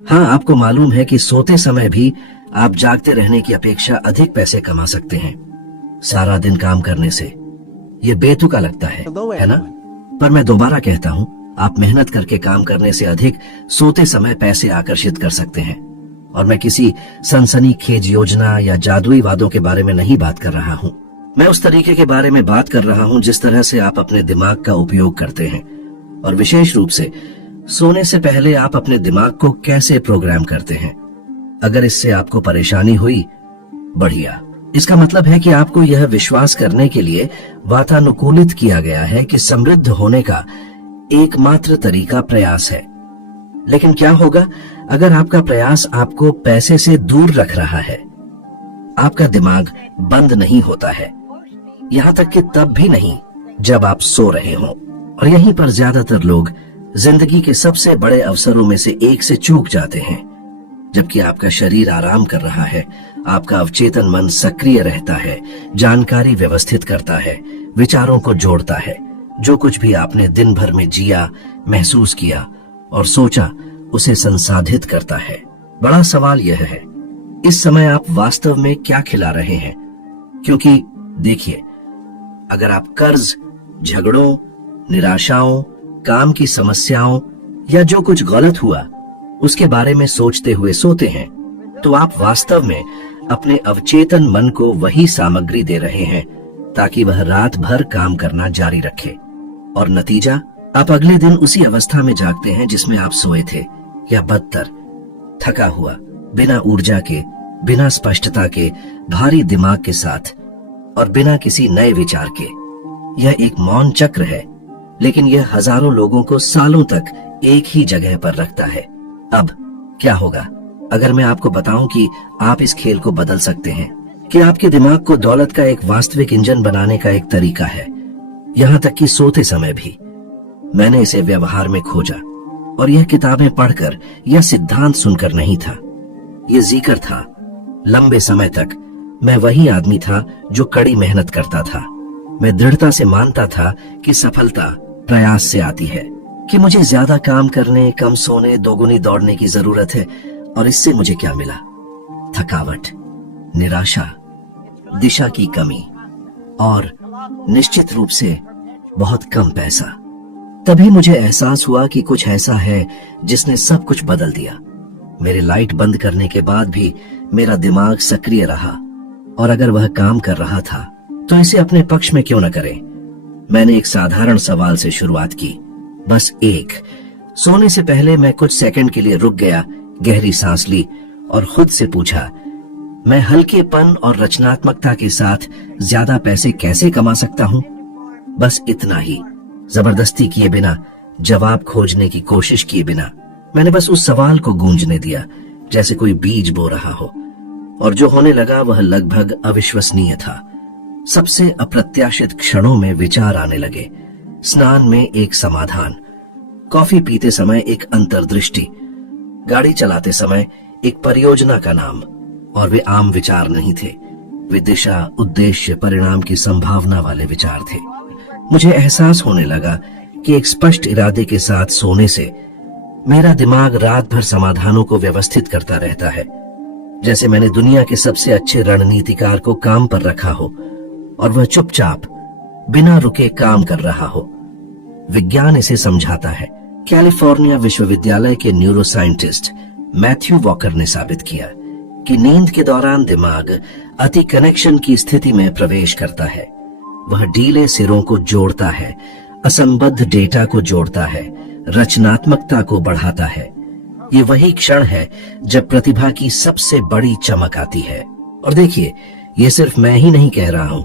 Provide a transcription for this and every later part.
हाँ, आपको मालूम है कि सोते समय भी आप जागते रहने की अपेक्षा अधिक पैसे कमा सकते हैं सारा दिन काम करने से। ये बेतुका लगता है ना? पर मैं दोबारा कहता हूँ, आप मेहनत करके काम करने से अधिक सोते समय पैसे आकर्षित कर सकते हैं। और मैं किसी सनसनीखेज योजना या जादुई वादों के बारे में नहीं बात कर रहा हूँ। मैं उस तरीके के बारे में बात कर रहा हूँ जिस तरह से आप अपने दिमाग का उपयोग करते हैं, और विशेष रूप से सोने से पहले आप अपने दिमाग को कैसे प्रोग्राम करते हैं। अगर इससे आपको परेशानी हुई, बढ़िया। इसका मतलब है कि आपको यह विश्वास करने के लिए वातानुकूलित किया गया है कि समृद्ध होने का एकमात्र तरीका प्रयास है। लेकिन क्या होगा अगर आपका प्रयास आपको पैसे से दूर रख रहा है? आपका दिमाग बंद नहीं होता है, यहां तक कि तब भी नहीं जब आप सो रहे हों। और यहीं पर ज्यादातर लोग जिंदगी के सबसे बड़े अवसरों में से एक से चूक जाते हैं। जबकि आपका शरीर आराम कर रहा है, आपका अवचेतन मन सक्रिय रहता है, जानकारी व्यवस्थित करता है, विचारों को जोड़ता है। जो कुछ भी आपने दिन भर में जिया, महसूस किया और सोचा, उसे संसाधित करता है। बड़ा सवाल यह है, इस समय आप वास्तव में क्या खिला रहे हैं? क्योंकि देखिए, अगर आप कर्ज, झगड़ों, निराशाओं, काम की समस्याओं या जो कुछ गलत हुआ उसके बारे में सोचते हुए सोते हैं, तो आप वास्तव में अपने अवचेतन मन को वही सामग्री दे रहे हैं ताकि वह रात भर काम करना जारी रखे। और नतीजा, आप अगले दिन उसी अवस्था में जागते हैं जिसमें आप सोए थे, या बदतर, थका हुआ, बिना ऊर्जा के, बिना स्पष्टता के, भारी दिमाग के साथ और बिना किसी नए विचार के। यह एक मौन चक्र है, लेकिन यह हजारों लोगों को सालों तक एक ही जगह पर रखता है। अब क्या होगा अगर मैं आपको बताऊं कि आप इस खेल को बदल सकते हैं, कि आपके दिमाग को दौलत का एक वास्तविक इंजन बनाने का एक तरीका है, यहां तक कि सोते समय भी। मैंने इसे व्यवहार में खोजा, और यह किताबें पढ़कर या सिद्धांत सुनकर नहीं था, यह जिक्र था। लंबे समय तक मैं वही आदमी था जो कड़ी मेहनत करता था। मैं दृढ़ता से मानता था कि सफलता प्रयास से आती है, कि मुझे ज्यादा काम करने, कम सोने, दोगुनी दौड़ने की जरूरत है। और इससे मुझे क्या मिला? थकावट, निराशा, दिशा की कमी और निश्चित रूप से बहुत कम पैसा। तभी मुझे एहसास हुआ कि कुछ ऐसा है जिसने सब कुछ बदल दिया। मेरे लाइट बंद करने के बाद भी मेरा दिमाग सक्रिय रहा, और अगर वह काम कर रहा था तो इसे अपने पक्ष में क्यों न करें। मैंने एक साधारण सवाल से शुरुआत की, बस एक। सोने से पहले मैं कुछ सेकंड के लिए रुक गया, गहरी सांस ली और खुद से पूछा, मैं हल्केपन और रचनात्मकता के साथ ज्यादा पैसे कैसे कमा सकता हूं? बस इतना ही, जबरदस्ती किए बिना, जवाब खोजने की कोशिश किए बिना। मैंने बस उस सवाल को गूंजने दिया जैसे कोई बीज बो रहा हो, और जो होने लगा वह लगभग अविश्वसनीय था। सबसे अप्रत्याशित क्षणों में विचार आने लगे। स्नान में एक समाधान, कॉफी पीते समय एक अंतर्दृष्टि, गाड़ी चलाते समय एक परियोजना का नाम। और वे आम विचार नहीं थे, वे दिशा, उद्देश्य, परिणाम की संभावना वाले विचार थे। मुझे एहसास होने लगा कि एक स्पष्ट इरादे के साथ सोने से मेरा दिमाग रात भर समाधानों को व्यवस्थित करता रहता है, जैसे मैंने दुनिया के सबसे अच्छे रणनीतिकार को काम पर रखा हो और वह चुपचाप बिना रुके काम कर रहा हो। विज्ञान इसे समझाता है। कैलिफोर्निया विश्वविद्यालय के न्यूरोसाइंटिस्ट मैथ्यू वॉकर ने साबित किया कि नींद के दौरान दिमाग अति कनेक्शन की स्थिति में प्रवेश करता है। वह ढीले सिरों को जोड़ता है, असंबद्ध डेटा को जोड़ता है, रचनात्मकता को बढ़ाता है। ये वही क्षण है जब प्रतिभा की सबसे बड़ी चमक आती है। और देखिए, ये सिर्फ मैं ही नहीं कह रहा हूं।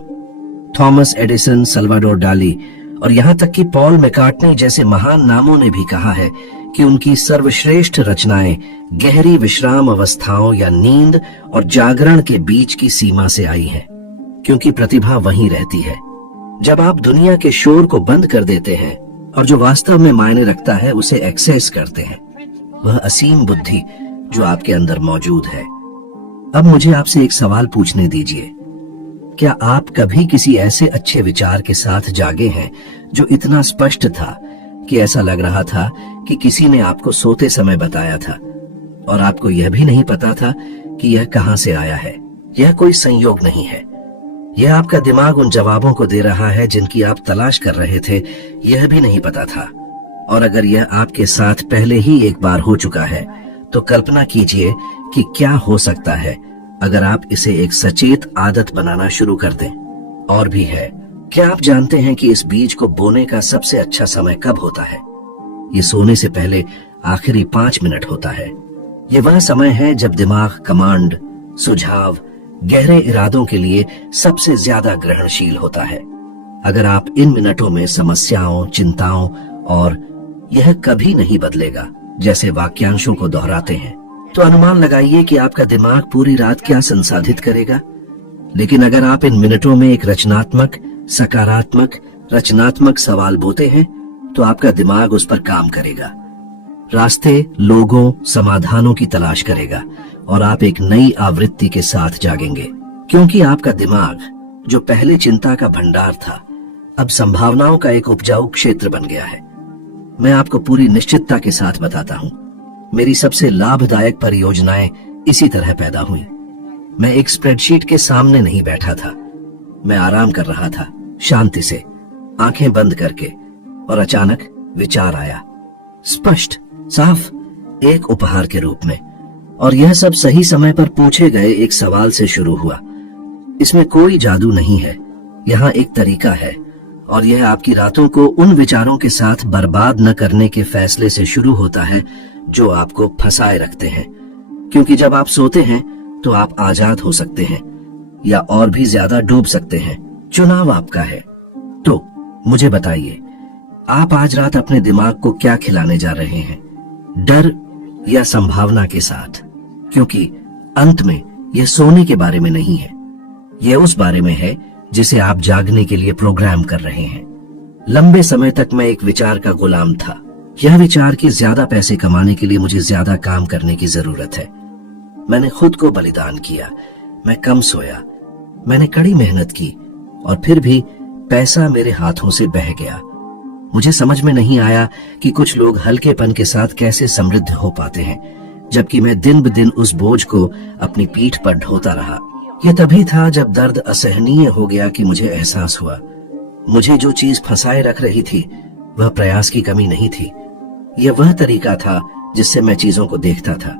थॉमस एडिसन, सल्वाडोर डाली और यहां तक कि पॉल मैकार्टनी जैसे महान नामों ने भी कहा है कि उनकी सर्वश्रेष्ठ रचनाएं गहरी विश्राम अवस्थाओं या नींद और जागरण के बीच की सीमा से आई हैं, क्योंकि प्रतिभा वहीं रहती है जब आप दुनिया के शोर को बंद कर देते हैं और जो वास्तव में मायने रखता है उसे एक्सेस करते हैं। वह असीम बुद्धि जो आपके अंदर मौजूद है। अब मुझे आपसे एक सवाल पूछने दीजिए, क्या आप कभी किसी ऐसे अच्छे विचार के साथ जागे हैं जो इतना स्पष्ट था कि ऐसा लग रहा था कि किसी ने आपको सोते समय बताया था, और आपको यह भी नहीं पता था कि यह कहां से आया है। यह कोई संयोग नहीं है, यह आपका दिमाग उन जवाबों को दे रहा है जिनकी आप तलाश कर रहे थे, यह भी नहीं पता था। और अगर यह आपके साथ पहले ही एक बार हो चुका है तो कल्पना कीजिए कि क्या हो सकता है अगर आप इसे एक सचेत आदत बनाना शुरू कर दें। और भी है, क्या आप जानते हैं कि इस बीज को बोने का सबसे अच्छा समय कब होता है? ये सोने से पहले आखिरी 5 मिनट होता है। ये वह समय है जब दिमाग कमांड, सुझाव, गहरे इरादों के लिए सबसे ज्यादा ग्रहणशील होता है। अगर आप इन मिनटों में समस्याओं, चिंताओं और यह कभी नहीं बदलेगा जैसे वाक्यांशों को दोहराते हैं, तो अनुमान लगाइए कि आपका दिमाग पूरी रात क्या संसाधित करेगा। लेकिन अगर आप इन मिनटों में एक रचनात्मक, सकारात्मक, रचनात्मक सवाल बोते हैं तो आपका दिमाग उस पर काम करेगा, रास्ते, लोगों, समाधानों की तलाश करेगा और आप एक नई आवृत्ति के साथ जागेंगे। क्योंकि आपका दिमाग, जो पहले चिंता का भंडार था, अब संभावनाओं का एक उपजाऊ क्षेत्र बन गया है। मैं आपको पूरी निश्चितता के साथ बताता हूं, मेरी सबसे लाभदायक परियोजनाएं इसी तरह पैदा हुई। मैं एक स्प्रेडशीट के सामने नहीं बैठा था, मैं आराम कर रहा था, शांति से, आंखें बंद करके, और अचानक विचार आया, स्पष्ट, साफ, एक उपहार के रूप में। और यह सब सही समय पर पूछे गए एक सवाल से शुरू हुआ। इसमें कोई जादू नहीं है, यहाँ एक तरीका है, और यह आपकी रातों को उन विचारों के साथ बर्बाद न करने के फैसले से शुरू होता है जो आपको फंसाए रखते हैं। क्योंकि जब आप सोते हैं तो आप आजाद हो सकते हैं या और भी ज्यादा डूब सकते हैं। चुनाव आपका है। तो मुझे बताइए, आप आज रात अपने दिमाग को क्या खिलाने जा रहे हैं? डर या संभावना के साथ? क्योंकि अंत में यह सोने के बारे में नहीं है, यह उस बारे में है जिसे आप जागने के लिए प्रोग्राम कर रहे हैं। लंबे समय तक मैं एक विचार का गुलाम था, यह विचार कि ज्यादा पैसे कमाने के लिए मुझे ज्यादा काम करने की जरूरत है। मैंने खुद को बलिदान किया, मैं कम सोया, मैंने कड़ी मेहनत की, और फिर भी पैसा मेरे हाथों से बह गया। मुझे समझ में नहीं आया कि कुछ लोग हल्केपन के साथ कैसे समृद्ध हो पाते हैं, जबकि मैं दिन ब दिन उस बोझ को अपनी पीठ पर ढोता रहा। यह तभी था जब दर्द असहनीय हो गया कि मुझे एहसास हुआ, मुझे जो चीज फंसाए रख रही थी वह प्रयास की कमी नहीं थी, यह वह तरीका था जिससे मैं चीजों को देखता था।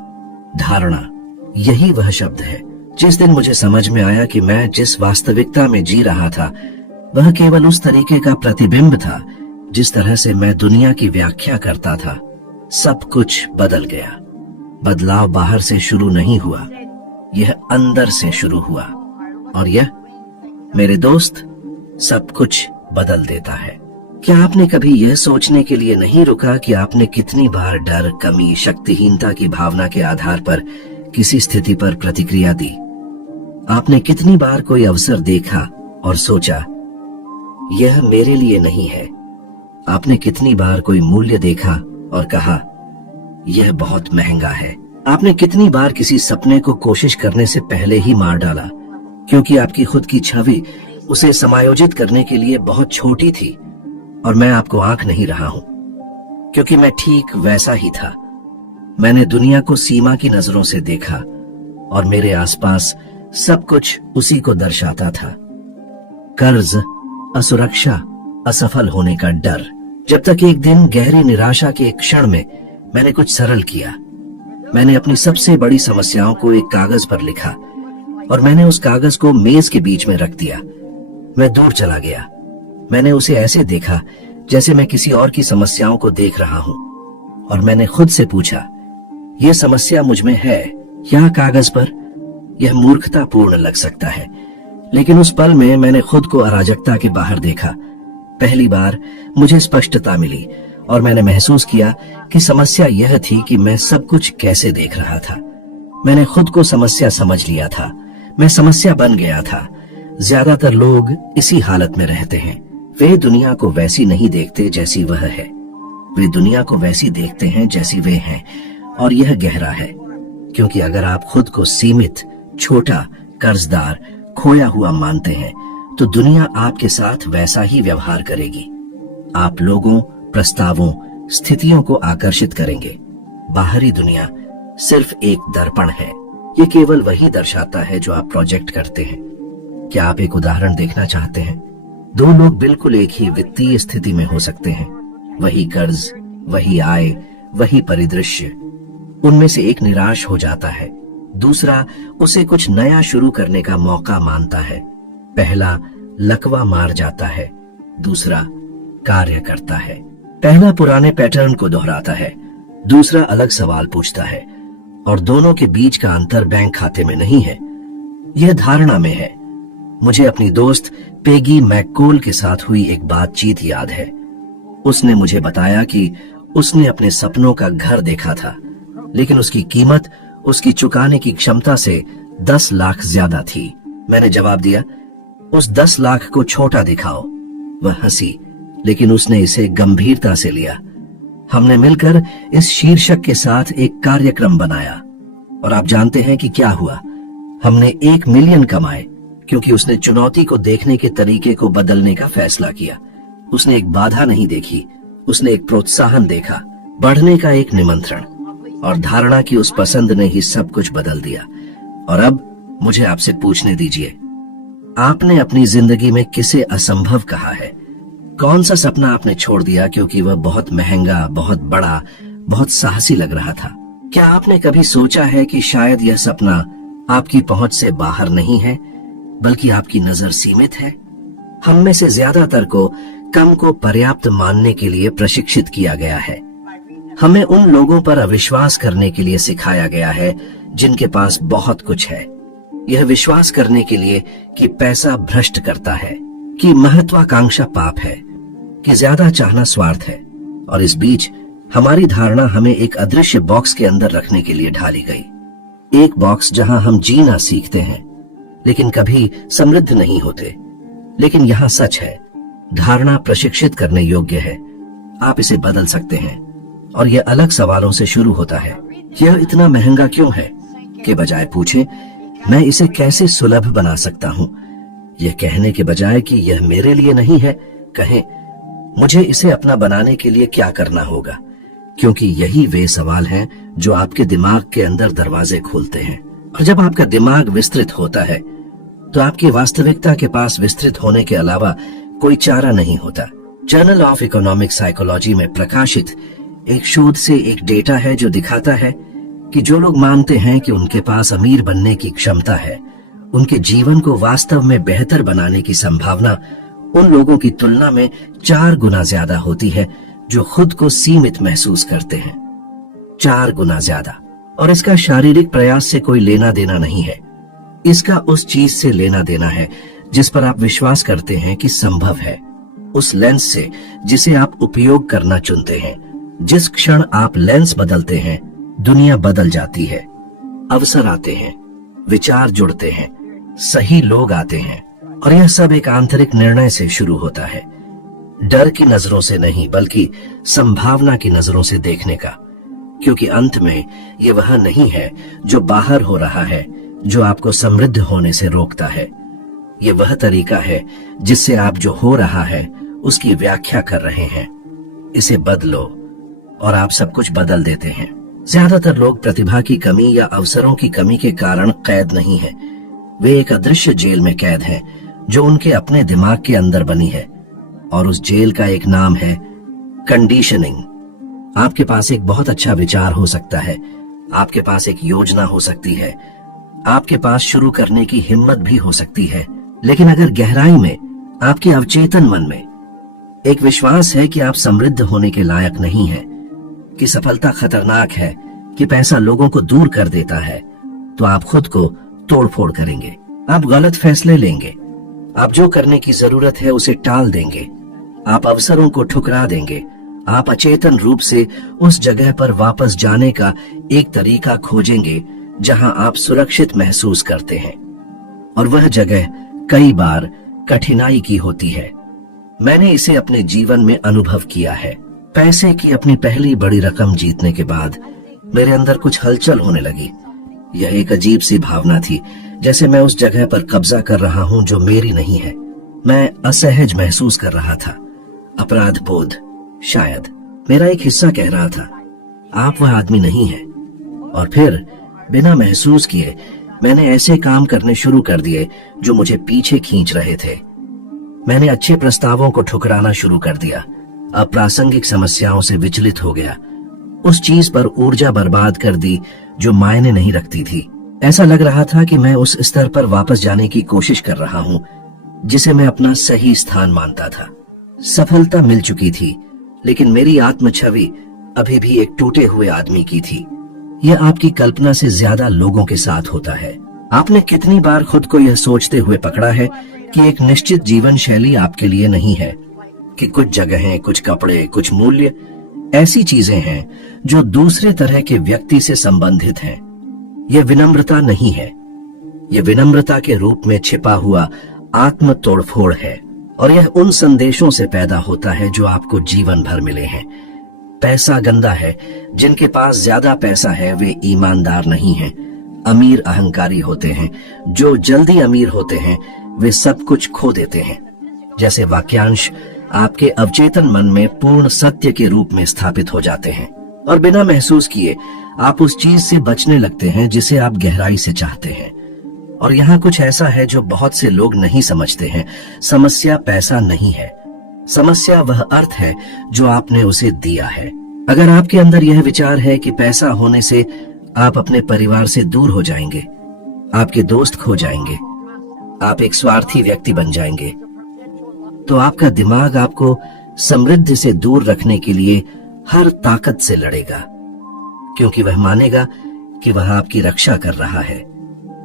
धारणा, यही वह शब्द है। जिस दिन मुझे समझ में आया कि मैं जिस वास्तविकता में जी रहा था वह केवल उस तरीके का प्रतिबिंब था जिस तरह से मैं दुनिया की व्याख्या करता था, सब कुछ बदल गया। बदलाव बाहर से शुरू नहीं हुआ, यह अंदर से शुरू हुआ, और यह, मेरे दोस्त, सब कुछ बदल देता है। क्या आपने कभी यह सोचने के लिए नहीं रुका कि आपने कितनी बार डर, कमी, शक्तिहीनता की भावना के आधार पर किसी स्थिति पर प्रतिक्रिया दी? आपने कितनी बार कोई अवसर देखा और सोचा, यह मेरे लिए नहीं है? आपने कितनी बार कोई मूल्य देखा और कहा, यह बहुत महंगा है? आपने कितनी बार किसी सपने को कोशिश करने से पहले ही मार डाला क्योंकि आपकी खुद की छवि उसे समायोजित करने के लिए बहुत छोटी थी? और मैं आपको आंक नहीं रहा हूं, क्योंकि मैं ठीक वैसा ही था। मैंने दुनिया को सीमा की नजरों से देखा और मेरे आसपास सब कुछ उसी को दर्शाता था। कर्ज, असुरक्षा, असफल होने का डर। जब तक एक दिन गहरी निराशा के एक क्षण में मैंने कुछ सरल किया। मैंने अपनी सबसे बड़ी समस्याओं को एक कागज पर लिखा और मैंने उस कागज को मेज के बीच में रख दिया। मैं दूर चला गया। मैंने उसे ऐसे देखा जैसे मैं किसी और की समस्याओं को देख रहा हूं, और मैंने खुद से पूछा, यह समस्या मुझ में है या कागज पर? यह मूर्खतापूर्ण लग सकता है, लेकिन उस पल में मैंने खुद को अराजकता के बाहर देखा। पहली बार मुझे स्पष्टता मिली और मैंने महसूस किया कि समस्या यह थी कि मैं सब कुछ कैसे देख रहा था। मैंने खुद को समस्या समझ लिया था, मैं समस्या बन गया था। ज्यादातर लोग इसी हालत में रहते हैं। वे दुनिया को वैसी नहीं देखते जैसी वह है, वे दुनिया को वैसी देखते हैं जैसी वे हैं। और यह गहरा है, क्योंकि अगर आप खुद को सीमित, छोटा, कर्जदार, खोया हुआ मानते हैं तो दुनिया आपके साथ वैसा ही व्यवहार करेगी। आप लोगों, प्रस्तावों, स्थितियों को आकर्षित करेंगे। बाहरी दुनिया सिर्फ एक दर्पण है। ये केवल वही दर्शाता है जो आप प्रोजेक्ट करते हैं। क्या आप एक उदाहरण देखना चाहते हैं? दो लोग बिल्कुल एक ही वित्तीय स्थिति में हो सकते हैं, वही कर्ज, वही आय, वही परिदृश्य। उनमें से एक निराश हो जाता है, दूसरा उसे कुछ नया शुरू करने का मौका मानता है। पहला लकवा मार जाता है, दूसरा कार्य करता है। पहला पुराने पैटर्न को दोहराता है, दूसरा अलग सवाल पूछता है, और दोनों के बीच का अंतर बैंक खाते में नहीं है, यह धारणा में है। मुझे अपनी दोस्त पेगी मैककोल के साथ हुई एक बातचीत याद है। उसने मुझे बताया कि उसने अपने सपनों का घर देखा था, लेकिन उसकी कीमत उसकी चुकाने की क्षमता से 10 लाख ज्यादा थी। मैंने जवाब दिया, उस 10 लाख को छोटा दिखाओ। वह हंसी, लेकिन उसने इसे गंभीरता से लिया। हमने मिलकर इस शीर्षक के साथ एक कार्यक्रम बनाया, और आप जानते हैं कि क्या हुआ? हमने 1 मिलियन कमाए, क्योंकि उसने चुनौती को देखने के तरीके को बदलने का फैसला किया। उसने एक बाधा नहीं देखी, उसने एक प्रोत्साहन देखा, बढ़ने का एक निमंत्रण, और धारणा की उस पसंद ने ही सब कुछ बदल दिया। और अब मुझे आपसे पूछने दीजिए, आपने अपनी जिंदगी में किसे असंभव कहा है? कौन सा सपना आपने छोड़ दिया क्योंकि वह बहुत महंगा, बहुत बड़ा, बहुत साहसी लग रहा था? क्या आपने कभी सोचा है कि शायद यह सपना आपकी पहुंच से बाहर नहीं है, बल्कि आपकी नजर सीमित है? हम में से ज्यादातर को कम को पर्याप्त मानने के लिए प्रशिक्षित किया गया है। हमें उन लोगों पर अविश्वास करने के लिए सिखाया गया है जिनके पास बहुत कुछ है। यह विश्वास करने के लिए कि पैसा भ्रष्ट करता है, कि महत्वाकांक्षा पाप है, कि ज्यादा चाहना स्वार्थ है। और इस बीच हमारी धारणा हमें एक अदृश्य बॉक्स के अंदर रखने के लिए ढाली गई। एक बॉक्स जहां हम जीना सीखते हैं, लेकिन कभी समृद्ध नहीं होते। लेकिन यहाँ सच है, धारणा प्रशिक्षित करने योग्य है। आप इसे बदल सकते हैं, और यह अलग सवालों से शुरू होता है। यह इतना महंगा क्यों है के बजाय पूछें, मैं इसे कैसे सुलभ बना सकता हूं? यह कहने के बजाय कि यह मेरे लिए नहीं है, कहें, मुझे इसे अपना बनाने के लिए क्या करना होगा? क्योंकि यही वे सवाल हैं जो आपके दिमाग के अंदर दरवाजे खोलते हैं। और जब आपका दिमाग विस्तृत होता है, तो आपकी वास्तविकता के पास विस्तृत होने के अलावा कोई चारा नहीं होता। जर्नल ऑफ इकोनॉमिक साइकोलॉजी में प्रकाशित एक शोध से एक डेटा है जो दिखाता है कि जो लोग मानते हैं कि उनके पास अमीर बनने की क्षमता है, उनके जीवन को वास्तव में बेहतर बनाने की संभावना उन लोगों की तुलना में 4 गुना ज्यादा होती है जो खुद को सीमित महसूस करते हैं। 4 गुना ज्यादा। और इसका शारीरिक प्रयास से कोई लेना देना नहीं है। इसका उस चीज से लेना देना है जिस पर आप विश्वास करते हैं कि संभव है, उस लेंस से जिसे आप उपयोग करना चुनते हैं। जिस क्षण आप लेंस बदलते हैं, दुनिया बदल जाती है। अवसर आते हैं, विचार जुड़ते हैं, सही लोग आते हैं, और यह सब एक आंतरिक निर्णय से शुरू होता है। डर की नजरों से नहीं, बल्कि संभावना की नजरों से देखने का। क्योंकि अंत में यह वह नहीं है जो बाहर हो रहा है जो आपको समृद्ध होने से रोकता है। यह वह तरीका है जिससे आप जो हो रहा है उसकी व्याख्या कर रहे हैं। इसे बदलो और आप सब कुछ बदल देते हैं। ज्यादातर लोग प्रतिभा की कमी या अवसरों की कमी के कारण कैद नहीं है। वे एक अदृश्य जेल में कैद हैं जो उनके अपने दिमाग के अंदर बनी है, और उस जेल का एक नाम है कंडीशनिंग। आपके पास एक बहुत अच्छा विचार हो सकता है, आपके पास एक योजना हो सकती है, आपके पास शुरू करने की हिम्मत भी हो सकती है, लेकिन अगर गहराई में आपके अवचेतन मन में एक विश्वास है कि आप समृद्ध होने के लायक नहीं हैं, कि सफलता खतरनाक है, कि पैसा लोगों को दूर कर देता है, तो आप खुद को तोड़फोड़ करेंगे। आप गलत फैसले लेंगे, आप जो करने की जरूरत है उसे टाल देंगे, आप अवसरों को ठुकरा देंगे, आप अचेतन रूप से उस जगह पर वापस जाने का एक तरीका खोजेंगे जहां आप सुरक्षित महसूस करते हैं, और वह जगह कई बार कठिनाई की होती है। मैंने इसे अपने जीवन में अनुभव किया है। पैसे की अपनी पहली बड़ी रकम जीतने के बाद मेरे अंदर कुछ हलचल होने लगी। यह एक अजीब सी भावना थी, जैसे मैं उस जगह पर कब्जा कर रहा हूं जो मेरी नहीं है। मैं असहज महसूस कर रहा था, अपराध बोध। शायद मेरा एक हिस्सा कह रहा था, आप वह आदमी नहीं है। और फिर बिना महसूस किए मैंने ऐसे काम करने शुरू कर दिए जो मुझे पीछे खींच रहे थे। मैंने अच्छे प्रस्तावों को ठुकराना शुरू कर दिया, अप्रासंगिक समस्याओं से विचलित हो गया, उस चीज पर ऊर्जा बर्बाद कर दी जो मायने नहीं रखती थी। ऐसा लग रहा था कि मैं उस स्तर पर वापस जाने की कोशिश कर रहा हूं जिसे मैं अपना सही स्थान मानता था। सफलता मिल चुकी थी, लेकिन मेरी आत्म छवि अभी भी एक टूटे हुए आदमी की थी। यह आपकी कल्पना से ज्यादा लोगों के साथ होता है। आपने कितनी बार खुद को यह सोचते हुए पकड़ा है कि एक निश्चित जीवन शैली आपके लिए नहीं है, कि कुछ जगहें, कुछ कपड़े, कुछ मूल्य ऐसी चीजें हैं जो दूसरे तरह के व्यक्ति से संबंधित हैं। यह विनम्रता नहीं है, यह विनम्रता के रूप में छिपा हुआ आत्म तोड़फोड़ है, और यह उन संदेशों से पैदा होता है जो आपको जीवन भर मिले हैं। पैसा गंदा है, जिनके पास ज्यादा पैसा है वे ईमानदार नहीं हैं। अमीर अहंकारी होते हैं, जो जल्दी अमीर होते हैं वे सब कुछ खो देते हैं। जैसे वाक्यांश आपके अवचेतन मन में पूर्ण सत्य के रूप में स्थापित हो जाते हैं, और बिना महसूस किए आप उस चीज से बचने लगते हैं जिसे आप गहराई से चाहते हैं। और यहाँ कुछ ऐसा है जो बहुत से लोग नहीं समझते हैं। समस्या पैसा नहीं है, समस्या वह अर्थ है जो आपने उसे दिया है। अगर आपके अंदर यह विचार है कि पैसा होने से आप अपने परिवार से दूर हो जाएंगे, आपके दोस्त खो जाएंगे, आप एक स्वार्थी व्यक्ति बन जाएंगे, तो आपका दिमाग आपको समृद्धि से दूर रखने के लिए हर ताकत से लड़ेगा, क्योंकि वह मानेगा कि वह आपकी रक्षा कर रहा है।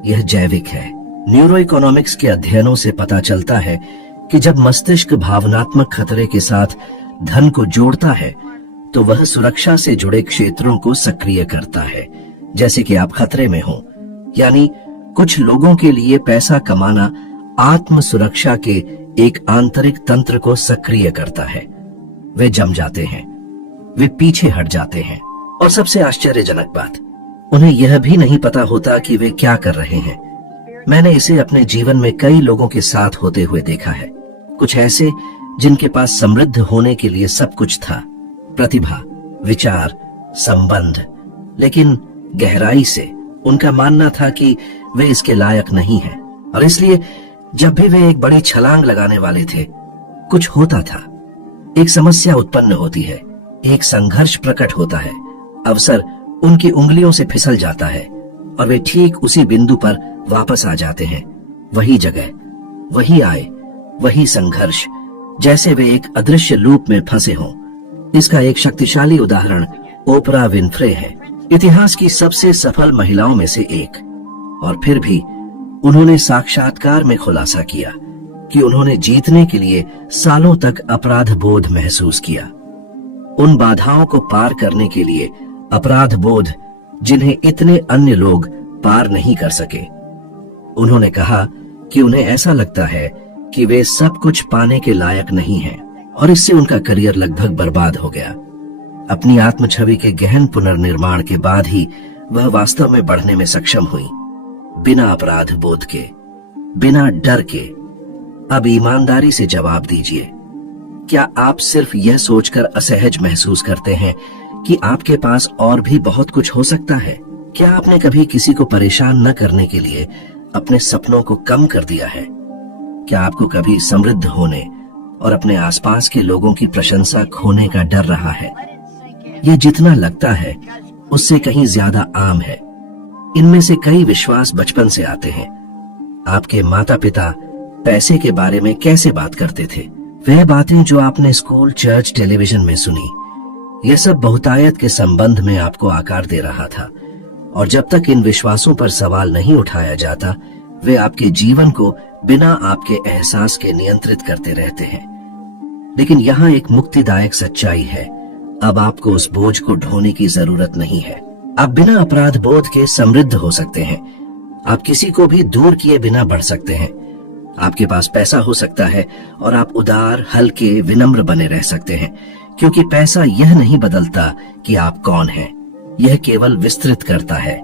यह जैविक है। न्यूरो इकोनॉमिक्स के अध्ययनों से पता चलता है कि जब मस्तिष्क भावनात्मक खतरे के साथ धन को जोड़ता है तो वह सुरक्षा से जुड़े क्षेत्रों को सक्रिय करता है, जैसे कि आप खतरे में हो। यानी कुछ लोगों के लिए पैसा कमाना आत्म सुरक्षा के एक आंतरिक तंत्र को सक्रिय करता है। वे जम जाते हैं, वे पीछे हट जाते हैं, और सबसे आश्चर्यजनक बात, उन्हें यह भी नहीं पता होता कि वे क्या कर रहे हैं। मैंने इसे अपने जीवन में कई लोगों के साथ होते हुए देखा है। कुछ ऐसे जिनके पास समृद्ध होने के लिए सब कुछ था, प्रतिभा, विचार, संबंध, लेकिन गहराई से उनका मानना था कि वे इसके लायक नहीं हैं, और इसलिए जब भी वे एक बड़ी छलांग लगाने वाले थे, कुछ होता था। एक समस्या उत्पन्न होती है, एक संघर्ष प्रकट होता है, अवसर उनकी उंगलियों से फिसल जाता है, और वे ठीक उसी बिंदु पर वापस आ जाते हैं। वही जगह, वही आय, वही संघर्ष, जैसे वे एक अदृश्य लूप में फंसे हों। इसका एक शक्तिशाली उदाहरण ओपरा विनफ्रे है, इतिहास की सबसे सफल महिलाओं में से एक। और फिर भी उन्होंने साक्षात्कार में खुलासा किया कि उन्होंने जीतने के लिए सालों तक अपराध बोध महसूस किया। उन बाधाओं को पार करने के लिए अपराध बोध जिन्हें इतने अन्य लोग पार नहीं कर सके। उन्होंने कहा कि उन्हें ऐसा लगता है कि वे सब कुछ पाने के लायक नहीं हैं, और इससे उनका करियर लगभग बर्बाद हो गया। अपनी आत्म छवि के गहन पुनर्निर्माण के बाद ही वह वास्तव में बढ़ने में सक्षम हुई, बिना अपराध बोध के, बिना डर के। अब ईमानदारी से जवाब दीजिए, क्या आप सिर्फ यह सोचकर असहज महसूस करते हैं कि आपके पास और भी बहुत कुछ हो सकता है? क्या आपने कभी किसी को परेशान न करने के लिए अपने सपनों को कम कर दिया है? क्या आपको कभी समृद्ध होने और अपने आसपास के लोगों की प्रशंसा खोने का डर रहा है? यह जितना लगता है उससे कहीं ज्यादा आम है। इनमें से कई विश्वास बचपन से आते हैं। आपके माता पिता पैसे के बारे में कैसे बात करते थे? वह बातें जो आपने स्कूल, चर्च, टेलीविजन में सुनी, यह सब बहुतायत के संबंध में आपको आकार दे रहा था। और जब तक इन विश्वासों पर सवाल नहीं उठाया जाता, वे आपके जीवन को बिना आपके एहसास के नियंत्रित करते रहते हैं। लेकिन यहाँ एक मुक्तिदायक सच्चाई है, अब आपको उस बोझ को ढोने की जरूरत नहीं है। आप बिना अपराध बोध के समृद्ध हो सकते हैं। आप किसी को भी दूर किए बिना बढ़ सकते हैं। आपके पास पैसा हो सकता है और आप उदार, हल्के, विनम्र बने रह सकते हैं, क्योंकि पैसा यह नहीं बदलता कि आप कौन हैं, यह केवल विस्तृत करता है।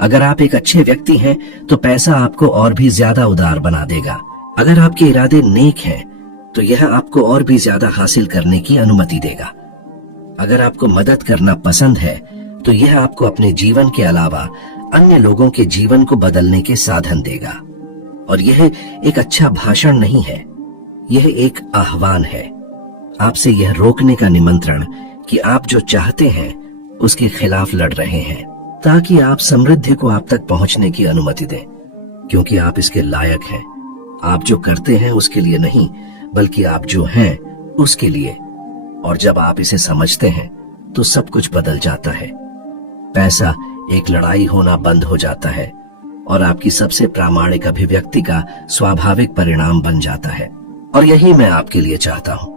अगर आप एक अच्छे व्यक्ति हैं तो पैसा आपको और भी ज्यादा उदार बना देगा। अगर आपके इरादे नेक हैं तो यह आपको और भी ज्यादा हासिल करने की अनुमति देगा। अगर आपको मदद करना पसंद है तो यह आपको अपने जीवन के अलावा अन्य लोगों के जीवन को बदलने के साधन देगा। और यह एक अच्छा भाषण नहीं है, यह एक आह्वान है। आपसे यह रोकने का निमंत्रण कि आप जो चाहते हैं उसके खिलाफ लड़ रहे हैं, ताकि आप समृद्धि को आप तक पहुंचने की अनुमति दें, क्योंकि आप इसके लायक हैं। आप जो करते हैं उसके लिए नहीं, बल्कि आप जो हैं उसके लिए। और जब आप इसे समझते हैं तो सब कुछ बदल जाता है। पैसा एक लड़ाई होना बंद हो जाता है और आपकी सबसे प्रामाणिक अभिव्यक्ति का स्वाभाविक परिणाम बन जाता है। और यही मैं आपके लिए चाहता हूं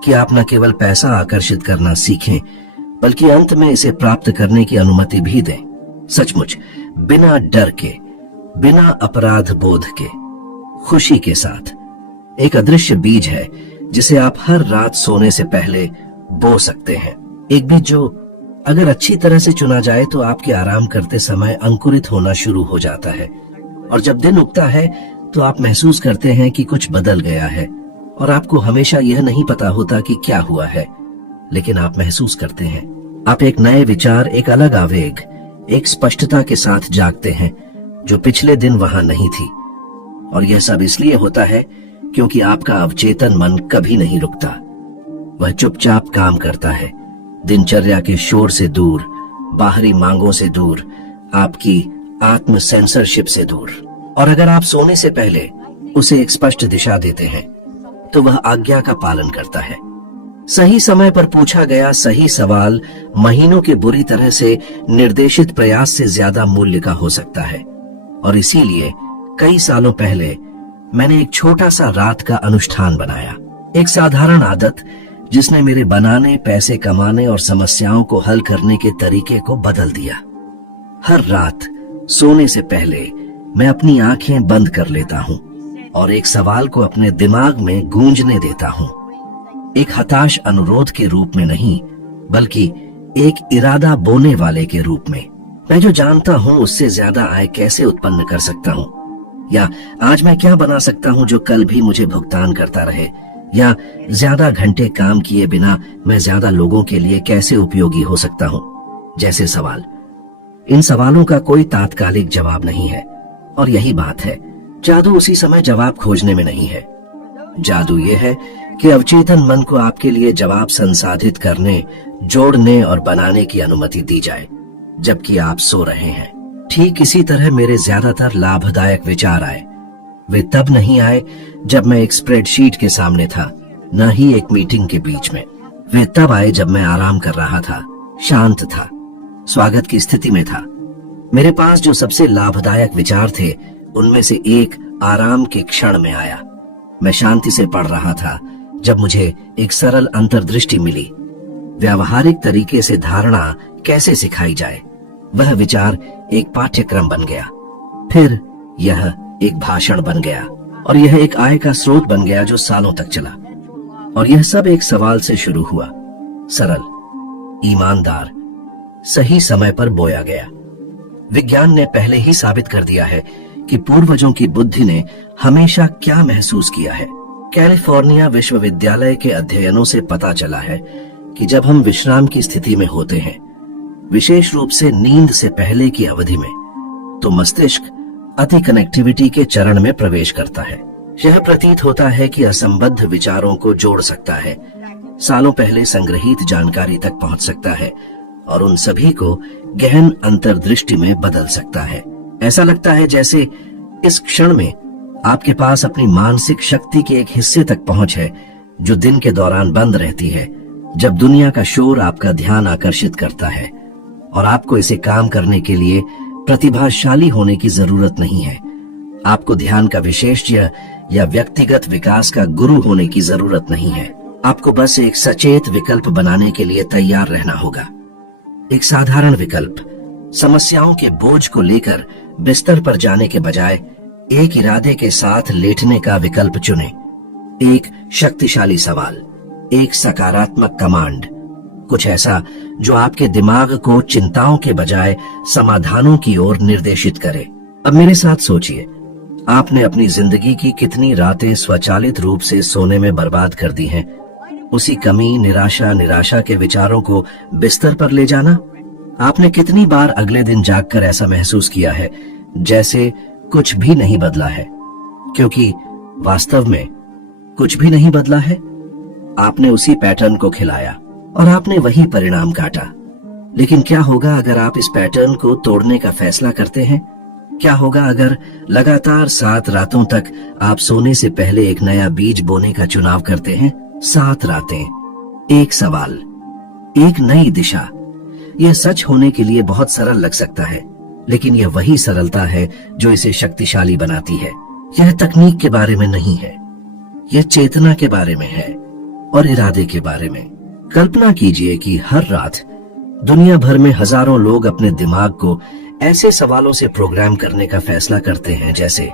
कि आप न केवल पैसा आकर्षित करना सीखें, बल्कि अंत में इसे प्राप्त करने की अनुमति भी दें, सचमुच बिना डर के, बिना अपराध बोध के, खुशी के साथ। एक अदृश्य बीज है जिसे आप हर रात सोने से पहले बो सकते हैं। एक बीज जो अगर अच्छी तरह से चुना जाए तो आपके आराम करते समय अंकुरित होना शुरू हो जाता है। और जब दिन उगता है तो आप महसूस करते हैं कि कुछ बदल गया है। और आपको हमेशा यह नहीं पता होता कि क्या हुआ है, लेकिन आप महसूस करते हैं। आप एक नए विचार, एक अलग आवेग, एक स्पष्टता के साथ जागते हैं जो पिछले दिन वहां नहीं थी। और यह सब इसलिए होता है क्योंकि आपका अवचेतन मन कभी नहीं रुकता। वह चुपचाप काम करता है, दिनचर्या के शोर से दूर, बाहरी मांगों से दूर, आपकी आत्म सेंसरशिप से दूर। और अगर आप सोने से पहले उसे एक स्पष्ट दिशा देते हैं तो वह आज्ञा का पालन करता है। सही समय पर पूछा गया सही सवाल महीनों के बुरी तरह से निर्देशित प्रयास से ज्यादा मूल्य का हो सकता है। और इसीलिए कई सालों पहले मैंने एक छोटा सा रात का अनुष्ठान बनाया, एक साधारण आदत जिसने मेरे बनाने, पैसे कमाने और समस्याओं को हल करने के तरीके को बदल दिया। हर रात सोने से पहले मैं अपनी आंखें बंद कर लेता हूं और एक सवाल को अपने दिमाग में गूंजने देता हूं। एक हताश अनुरोध के रूप में नहीं, बल्कि एक इरादा बोने वाले के रूप में। मैं जो जानता हूं उससे ज्यादा आय कैसे उत्पन्न कर सकता हूं, या आज मैं क्या बना सकता हूं जो कल भी मुझे भुगतान करता रहे, या ज्यादा घंटे काम किए बिना मैं ज्यादा लोगों के लिए कैसे उपयोगी हो सकता हूं, जैसे सवाल। इन सवालों का कोई तात्कालिक जवाब नहीं है। और यही बात है, जादू उसी समय जवाब खोजने में नहीं है। जादू यह है कि अवचेतन मन को आपके लिए जवाब संसाधित करने, जोड़ने और बनाने की अनुमति दी जाए जबकि आप सो रहे हैं। ठीक इसी तरह मेरे ज्यादातर लाभदायक विचार आए। वे तब नहीं आए जब मैं एक स्प्रेडशीट के सामने था, न ही एक मीटिंग के बीच में। वे तब आए जब मैं आराम कर रहा था, शांत था, स्वागत की स्थिति में था। मेरे पास जो सबसे लाभदायक विचार थे उनमें से एक आराम के क्षण में आया। मैं शांति से पढ़ रहा था जब मुझे एक सरल अंतर्दृष्टि मिली, व्यावहारिक तरीके से धारणा कैसे सिखाई जाए। वह विचार एक पाठ्यक्रम बन गया, फिर यह एक भाषण बन गया, और यह एक आय का स्रोत बन गया जो सालों तक चला। और यह सब एक सवाल से शुरू हुआ, सरल, ईमानदार, सही समय पर बोया गया। विज्ञान ने पहले ही साबित कर दिया है कि पूर्वजों की बुद्धि ने हमेशा क्या महसूस किया है। कैलिफोर्निया विश्वविद्यालय के अध्ययनों से पता चला है कि जब हम विश्राम की स्थिति में होते हैं, विशेष रूप से नींद से पहले की अवधि में, तो मस्तिष्क अति कनेक्टिविटी के चरण में प्रवेश करता है। यह प्रतीत होता है कि असंबद्ध विचारों को जोड़ सकता है, सालों पहले संग्रहित जानकारी तक पहुंच सकता है और उन सभी को गहन अंतर्दृष्टि में बदल सकता है। ऐसा लगता है जैसे इस क्षण में आपके पास अपनी मानसिक शक्ति के एक हिस्से तक पहुंच है जो दिन के दौरान बंद रहती है, जब दुनिया का शोर आपका ध्यान आकर्षित करता है और आपको इसे काम करने के लिए प्रतिभाशाली होने की जरूरत नहीं है। आपको ध्यान का विशेषज्ञ या व्यक्तिगत विकास का गुरु होने की जरूरत नहीं है। आपको बस एक सचेत विकल्प बनाने के लिए तैयार रहना होगा। एक साधारण विकल्प, समस्याओं के बोझ को लेकर बिस्तर पर जाने के बजाय एक इरादे के साथ लेटने का विकल्प चुनें। एक शक्तिशाली सवाल, एक सकारात्मक कमांड, कुछ ऐसा जो आपके दिमाग को चिंताओं के बजाय समाधानों की ओर निर्देशित करे। अब मेरे साथ सोचिए, आपने अपनी जिंदगी की कितनी रातें स्वचालित रूप से सोने में बर्बाद कर दी हैं। उसी कमी, निराशा के विचारों को बिस्तर पर ले जाना। आपने कितनी बार अगले दिन जागकर ऐसा महसूस किया है जैसे कुछ भी नहीं बदला है, क्योंकि वास्तव में कुछ भी नहीं बदला है। आपने उसी पैटर्न को खिलाया और आपने वही परिणाम काटा। लेकिन क्या होगा अगर आप इस पैटर्न को तोड़ने का फैसला करते हैं? क्या होगा अगर लगातार 7 रातों तक आप सोने से पहले एक नया बीज बोने का चुनाव करते हैं? 7 रातें, एक सवाल, एक नई दिशा। यह सच होने के लिए बहुत सरल लग सकता है, लेकिन यह वही सरलता है जो इसे शक्तिशाली बनाती है। यह तकनीक के बारे में नहीं है, यह चेतना के बारे में है और इरादे के बारे में। कल्पना कीजिए कि हर रात दुनिया भर में हजारों लोग अपने दिमाग को ऐसे सवालों से प्रोग्राम करने का फैसला करते हैं जैसे,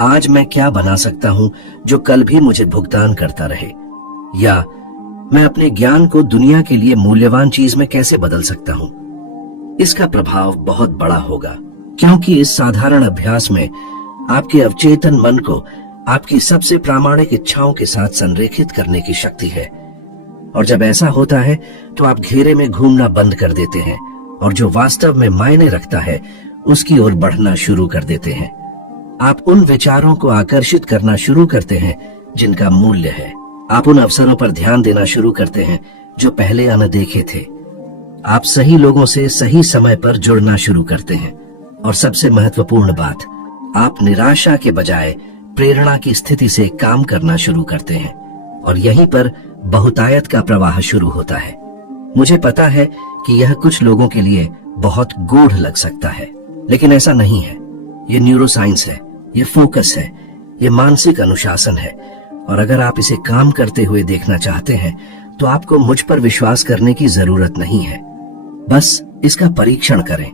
आज मैं क्या बना सकता हूं जो कल भी मुझे भुगतान करता रहे, या मैं अपने ज्ञान को दुनिया के लिए मूल्यवान चीज में कैसे बदल सकता हूं। इसका प्रभाव बहुत बड़ा होगा, क्योंकि इस साधारण अभ्यास में आपके अवचेतन मन को आपकी सबसे प्रामाणिक इच्छाओं के साथ संरेखित करने की शक्ति है। और जब ऐसा होता है तो आप घेरे में घूमना बंद कर देते हैं और जो वास्तव में मायने रखता है उसकी ओर बढ़ना शुरू कर देते हैं। आप उन विचारों को आकर्षित करना शुरू करते हैं जिनका मूल्य है। आप उन अवसरों पर ध्यान देना शुरू करते हैं जो पहले अनदेखे थे। आप सही लोगों से सही समय पर जुड़ना शुरू करते हैं। और सबसे महत्वपूर्ण बात, आप निराशा के बजाय प्रेरणा की स्थिति से काम करना शुरू करते हैं। और यहीं पर बहुतायत का प्रवाह शुरू होता है। मुझे पता है कि यह कुछ लोगों के लिए बहुत गूढ़ लग सकता है, लेकिन ऐसा नहीं है। ये न्यूरोसाइंस है, ये फोकस है, ये मानसिक अनुशासन है। और अगर आप इसे काम करते हुए देखना चाहते हैं तो आपको मुझ पर विश्वास करने की जरूरत नहीं है, बस इसका परीक्षण करें।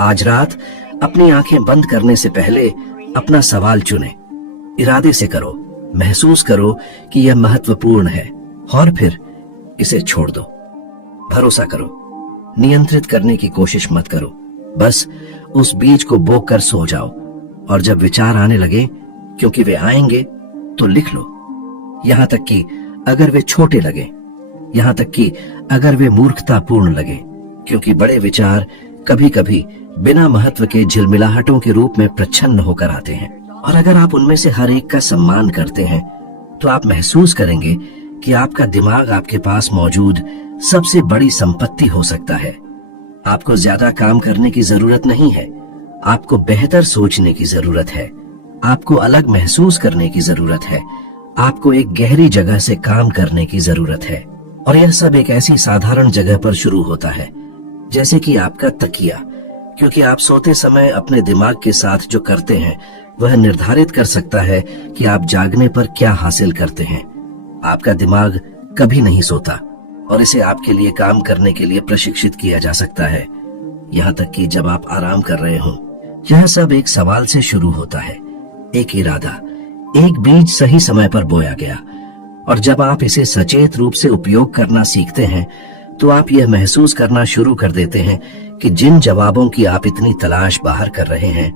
आज रात अपनी आंखें बंद करने से पहले अपना सवाल चुनें। इरादे से करो, महसूस करो कि यह महत्वपूर्ण है और फिर इसे छोड़ दो। भरोसा करो, नियंत्रित करने की कोशिश मत करो, बस उस बीज को बो कर सो जाओ। और जब विचार आने लगे, क्योंकि वे आएंगे, तो लिख लो। यहां तक कि अगर वे छोटे लगे, यहां तक कि अगर वे मूर्खतापूर्ण लगे, क्योंकि बड़े विचार कभी कभी बिना महत्व के झिलमिलाहटों के रूप में प्रच्छन्न होकर आते हैं। और अगर आप उनमें से हर एक का सम्मान करते हैं तो आप महसूस करेंगे कि आपका दिमाग आपके पास मौजूद सबसे बड़ी संपत्ति हो सकता है। आपको ज्यादा काम करने की जरूरत नहीं है, आपको बेहतर सोचने की जरूरत है, आपको अलग महसूस करने की जरूरत है, आपको एक गहरी जगह से काम करने की जरूरत है। और यह सब एक ऐसी साधारण जगह पर शुरू होता है जैसे कि आपका तकिया, क्योंकि आप सोते समय अपने दिमाग के साथ जो करते हैं वह निर्धारित कर सकता है कि आप जागने पर क्या हासिल करते हैं। आपका दिमाग कभी नहीं सोता और इसे आपके लिए काम करने के लिए प्रशिक्षित किया जा सकता है, यहाँ तक कि जब आप आराम कर रहे हो। यह सब एक सवाल से शुरू होता है, एक इरादा, एक बीज सही समय पर बोया गया। और जब आप इसे सचेत रूप से उपयोग करना सीखते हैं तो आप यह महसूस करना शुरू कर देते हैं कि जिन जवाबों की आप इतनी तलाश बाहर कर रहे हैं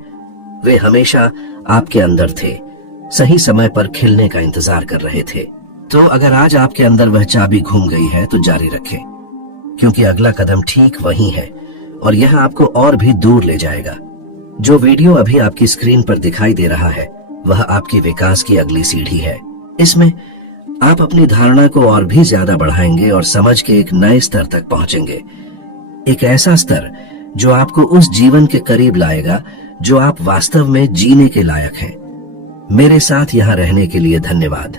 वे हमेशा आपके अंदर थे, सही समय पर खिलने का इंतजार कर रहे थे। तो अगर आज आपके अंदर वह चाबी घूम गई है तो जारी रखें, क्योंकि अगला कदम ठीक वही है और यह आपको और भी दूर ले जाएगा। जो वीडियो अभी आपकी स्क्रीन पर दिखाई दे रहा है वह आपके विकास की अगली सीढ़ी है। इसमें आप अपनी धारणा को और भी ज्यादा बढ़ाएंगे और समझ के एक नए स्तर तक पहुंचेंगे, एक ऐसा स्तर जो आपको उस जीवन के करीब लाएगा जो आप वास्तव में जीने के लायक हैं। मेरे साथ यहाँ रहने के लिए धन्यवाद।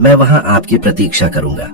मैं वहां आपकी प्रतीक्षा करूंगा।